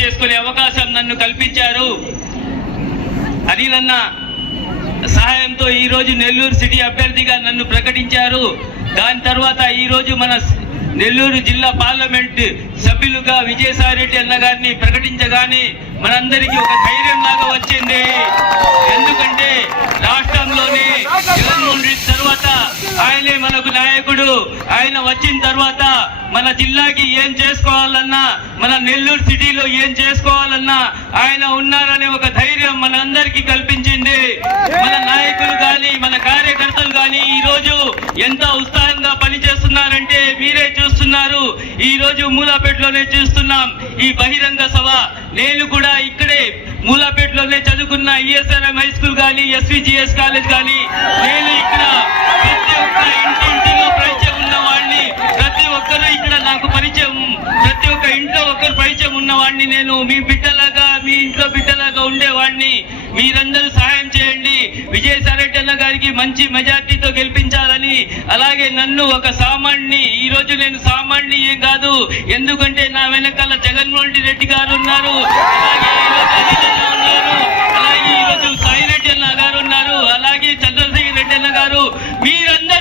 చేసుకునే అవకాశం నన్ను కల్పించారు. అనిల్ అన్న సహాయంతో ఈ రోజు నెల్లూరు సిటీ అభ్యర్థిగా నన్ను ప్రకటించారు. దాని తర్వాత ఈ రోజు మన నెల్లూరు జిల్లా పార్లమెంట్ సభ్యులుగా విజయసాయిరెడ్డి అన్న గారిని ప్రకటించగానే మనందరికీ ఒక ధైర్యం లాగా వచ్చింది. ఎందుకంటే రాష్ట్రంలోనే జగన్మోహన్ రెడ్డి తర్వాత ఆయనే మనకు నాయకుడు. ఆయన వచ్చిన తర్వాత మన జిల్లాకి ఏం చేసుకోవాలన్నా, మన నెల్లూరు సిటీలో ఏం చేసుకోవాలన్నా ఆయన ఉన్నారనే ఒక ధైర్యం మన అందరికీ కల్పించింది. మన నాయకులు కానీ మన కార్యకర్తలు కానీ ఈ రోజు ఎంత ఉత్సాహంగా పనిచేస్తున్నారంటే మీరే చూస్తున్నారు. ఈ రోజు మూలాపేటలోనే చూస్తున్నాం ఈ బహిరంగ సభ. నేను కూడా ఇక్కడే మూలాపేటలోనే చదువుకున్న ఈఎస్ఆర్ఎం హై స్కూల్ కానీ ఎస్విజిఎస్ కాలేజ్ కానీ నేను ఇక్కడ ప్రతి ఒక్క ఇంటింటిలో పరిచయం ఉన్న వాడిని, ప్రతి ఒక్కరు ఇక్కడ నాకు పరిచయం, ప్రతి ఒక్క ఇంట్లో ఒకరు పరిచయం ఉన్నవాడిని. నేను మీ బిడ్డలాగా మీ ఇంట్లో బిడ్డలాగా ఉండేవాడిని. మీరందరూ సహాయం చేయండి. విజయసాయిరెడ్డి అన్న గారికి మంచి మెజార్టీతో గెలిపించాలని, అలాగే నన్ను ఒక సామాన్యుని, ఈ రోజు నేను సామాన్యుని ఏం కాదు, ఎందుకంటే నా వెనకాల జగన్మోహన్ రెడ్డి గారు ఉన్నారు, అలాగే అలాగే ఈరోజు సాయిరెడ్డి అన్న గారు ఉన్నారు, అలాగే చంద్రశేఖర్ రెడ్డి అన్న గారు, మీరందరూ